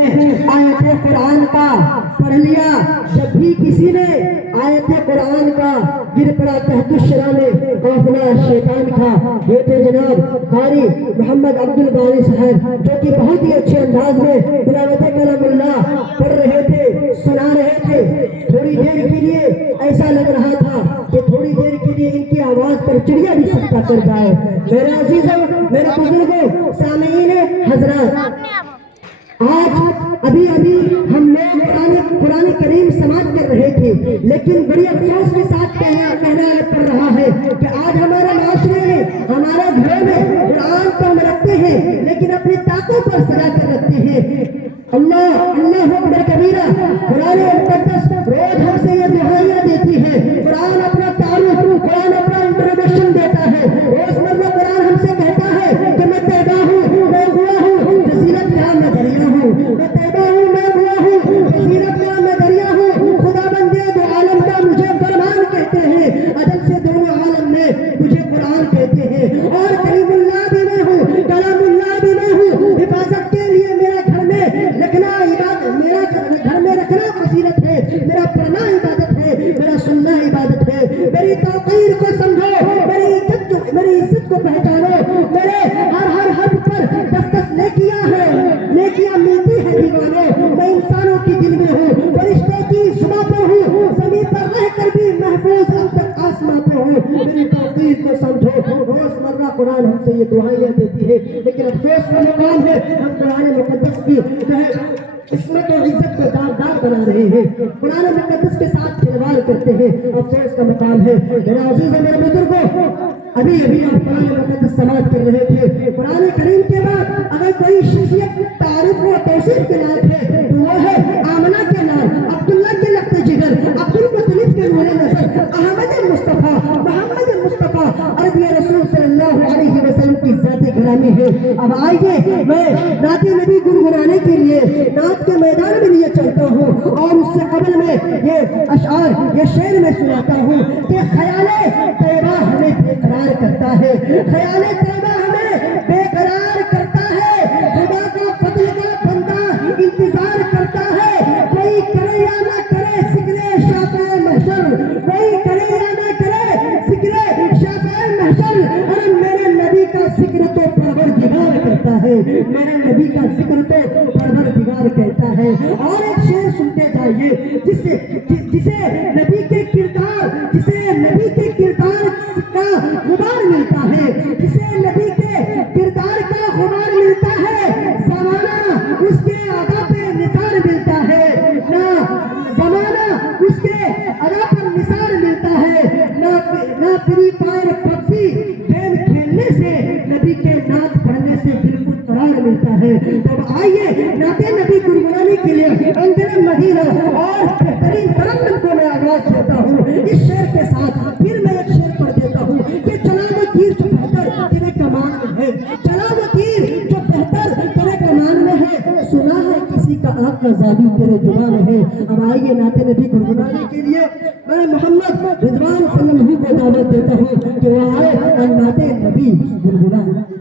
آیت قرآن کا پڑھ لیا، جب بھی کسی نے آیت قرآن کا گر پڑا تحت الشرع میں قافلہ شیطان کا. یہ تھے جناب قاری محمد عبد الباری صاحب، جو کہ بہت ہی اچھے انداز میں تلاوت کلام اللہ پڑھ رہے تھے، سنا رہے تھے. تھوڑی دیر کے لیے ایسا لگ رہا تھا کہ تھوڑی دیر کے لیے ان کی آواز پر چڑیا بھی سکتا کر جائے. میرے عزیزوں، میرے بزرگوں، سامعین حضرات، آج ابھی ہم لوگ قرآن کریم سماعت کر رہے تھے، لیکن بڑی افسوس کے ساتھ کہنا پڑ رہا ہے کہ آج ہمارے معاشرے میں، ہمارے گھروں میں قرآن تو ہم رکھتے ہیں لیکن اپنی طاقتوں پر سجا کر رکھتے ہیں. اللہ اکبر کبیرہ. قرآن مقدس روز ہم سے یہ دعائیاں دیتی ہے، قرآن اپنا تعارف، قرآن اپنا انٹروڈکشن دیتا ہے. روز مرہ قرآن ہم سے کہتا ہے کہ میں پیدا ہوں، میں ہوا ہوں، جزیرت کا میں دریا ہوں. میں پیدا ہوں، میں ہوا ہوں، جزیرت کا میں دریا ہوں. خدا بندے دو عالم کا مجھے فرمان کہتے ہیں، عدل سے دونوں عالم میں مجھے قرآن کہتے ہیں. اور کلیم اللہ بھی میں ہوں، کلام اللہ بھی میں ہوں. حفاظت کے لیے میرے گھر میں رکھنا عبادت، میرا گھر میں رکھنا فضیلت ہے، میرا پڑھنا عبادت ہے، میرا سننا عبادت ہے. میری توقیر کو سمجھو، میری عزت کو پہچانو. میرے ہر حرف پر 10 نیکیاں ہیں، نیکیاں ملتی ہیں دیوانوں. میں انسانوں کی دل میں ہوں، فرشتوں کی زباں پہ ہوں، زمین پر رہ کر بھی محفوظ اب تک آسمان پہ ہوں. میری توقیر کو سمجھو. روز مرہ قرآن ہم سے یہ دعائیاں دیتی ہے، لیکن افسوس کا مقام ہے ہم قرآن مقدس کی جو ہے عصمت اور عزت کو داغدار بنا رہے ہیں، قرآن مقدس کے ساتھ کھلواڑ کرتے ہیں. افسوس کا مقام ہے. میرا عزیز و میرے بزرگوں، ابھی آپ قرآن مقدس سماعت کر رہے تھے. قرآن کریم کے بعد اگر کوئی شخصیت تعارف و توصیف کے لائق ہے تو وہ ہے آمنہ کے نام، عبداللہ کے لخت جگر، عبد المطلب کے نور نظر، احمد مصطفیٰ، محمد مصطفیٰ، عربی رسول صلی اللہ علیہ وسلم کی ذات گرامی ہے. اب آئیے میں نعت نبی گنگنانے کے لیے نعت کے میدان میں لیے چلتا ہوں، اور اس سے قبل میں یہ اشعار، یہ شعر میں سناتا ہوں کہ خیال طیبہ ہمیں بے قرار کرتا ہے، خیال طیبہ ہمیں بے قرار کرتا ہے. خدا کا فضل کا بندہ انتظار کرتا ہے، کوئی کرے یا نہ کرے ذکر شافع محشر، کوئی کرے یا نہ کرے ذکر شافع محشر. اور میرے نبی کا ذکر تو پروردگار کرتا ہے، میرے نبی کا ذکر تو پروردگار کہتا ہے. اور ایک شعر سنتے جائیے جسے نبی کے کردار کا غبار ملتا ہے، جسے نبی کے کردار کا غبار ملتا ہے. زمانہ اس کے ادا پہ نثار ملتا ہے، نہ زمانہ اس کے ادا پر نثار ملتا ہے. نہ فری فائر پبجی گیم کھیلنے سے نبی کے نعت پڑھنے سے دل کو قرار ملتا ہے. تو آئیے نعت نبی گنگنانے کے لیے اندر مدینہ اور بہترین ترنم کو میں آغاز دیتا ہوں اس شعر کے ساتھ. پھر میں ایک شعر پڑھ دیتا ہوں کہ چلا وہ تیر جو بہتر تیرے کمان میں ہے، چلا وہ تیر جو بہتر تیرے کمان میں ہے، سنا ہے کسی کا آنکھ کا زادی تیرے جبان میں ہے. اب آئیے نعت نبی گنگنانے کے لیے میں محمد رضوان صلی اللہ علیہ وسلم کو دعوت دیتا ہوں کہ وہ آئے اور نعت نبی گنگنائیں.